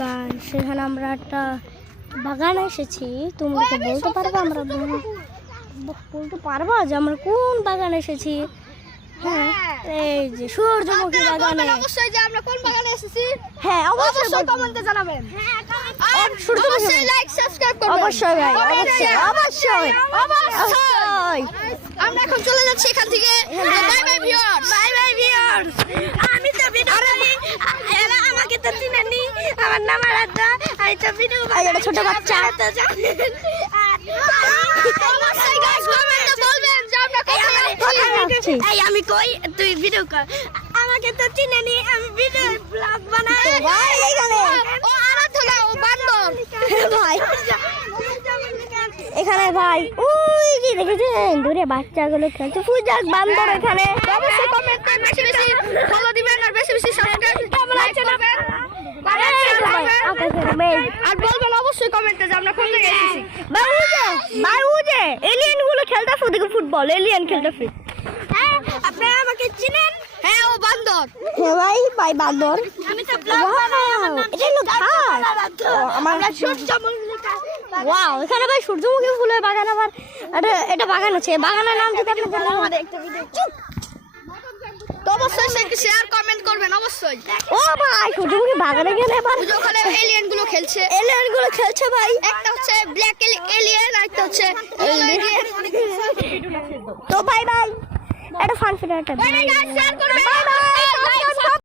Guys সেখানে আমরা একটা বাগানে এসেছি। তোমরা বলতে পারবো আমরা বলতে পারবো যে আমরা কোন বাগানে এসেছি? হ্যাঁ, এই যে সূর্যমুখী বাগানে। অবশ্যই যে আমরা কোন বাগানে এসেছি হ্যাঁ অবশ্যই কমেন্টে জানাবেন। আর অবশ্যই লাইক সাবস্ক্রাইব করবেন। অবশ্যই ভাই, Comment অবশ্যই share। অবশ্যই অবশ্যই। আমরা এখন চলে যাচ্ছি এখান থেকে। Bye bye viewers. Bye bye viewers. আমি তো ভিডিও করি, এরা আমাকে তো চিনেনি। আমার নাম আরাধ্যা, আমি তো ভিডিও করি। এটা ছোট বাচ্চা তো জানেন। অবশ্যই গাইস কমেন্টে বলবেন যে আমরা কোথায় আছি। এই আমি কই, তুই ভিডিও কর। আমাকে তো চিনেনি, আমি ভিডিও ব্লগ বানাই। ভাই এখানে ও আরাধ্যা না, ও বান্দর। ভাই এখানে ভাই ওই যে দেখেছেন দূরে বাচ্চাগুলো খেলছে। ফুজাক বান্দর এখানে। অবশ্যই কমেন্টে বেশি বেশি ফলো দিবেন আর বেশি বেশি সাবস্ক্রাইব করবেন। আর বলবেন অবশ্যই কমেন্টে যে আমরা কোন জায়গায় এসেছি। বাবুজে এলিয়েন গুলো খেলতেছে, ওদিকে ফুটবল এলিয়েন খেলতেছে। আপনারা আমাকে চিনেন? হ্যাঁ, ও বান্দর। হ্যাঁ ভাই, ভাই বান্দর। আমি তো এটা হলো ঘাস। আমার ওয়াও, এখানে ভাই সূর্যমুখী ফুলের বাগান। আবার এটা বাগান আছে। বাগানের নাম যদি আপনি জানেন তো অবশ্যই শেয়ার কমেন্ট করবেন অবশ্যই। ও ভাই সূর্যমুখী বাগানে গেলে এবার ওই যে ওখানে এলিয়েন গুলো খেলছে। এলিয়েন গুলো খেলছে ভাই। একটা হচ্ছে ব্ল্যাক এলিয়েন আর একটা হচ্ছে তো ভাই ভাই এটা ফান ফিডারটা শেয়ার করবেন। Bye bye.